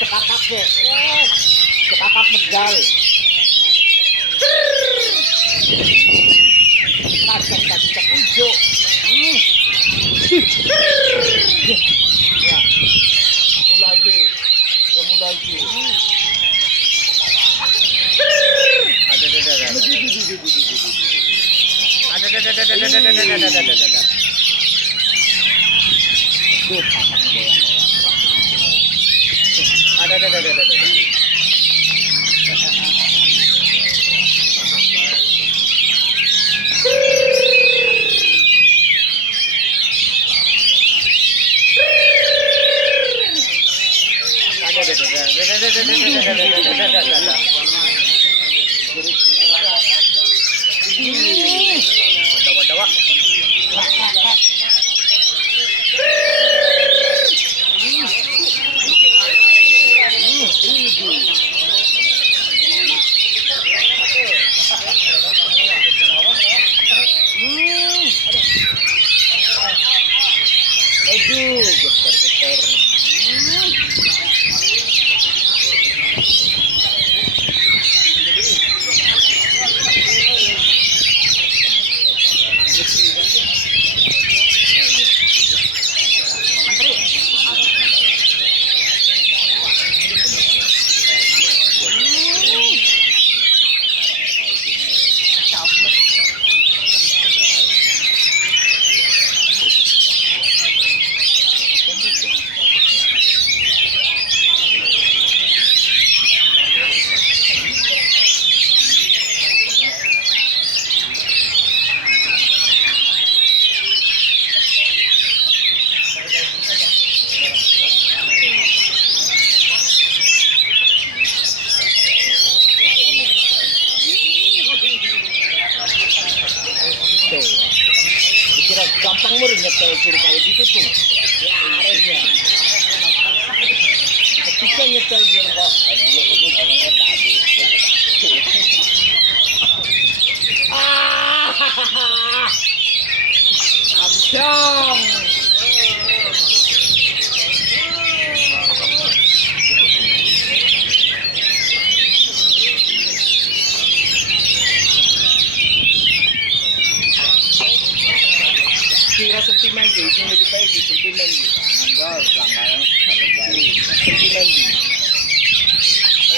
Cekakak ke, cekakak medal. Kacang hijau. Ya, mulai lagi, ya mulai lagi. Kira gampang nyetel suruh kayak gitu tuh. Ya harusnya. Ketika nyetel biar enggak abjang. Kira sentimen di sini lebih baik di sentimen di jangan pelanggaran sentimen di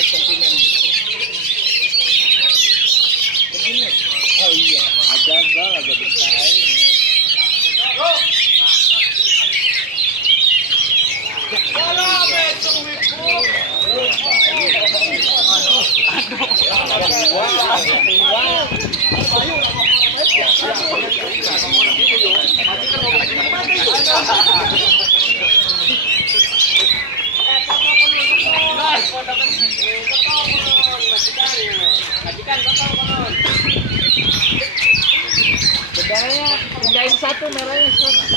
sentimen di sentimen. Oh iya agak bentai. Bedanya pindahin satu merahnya satu.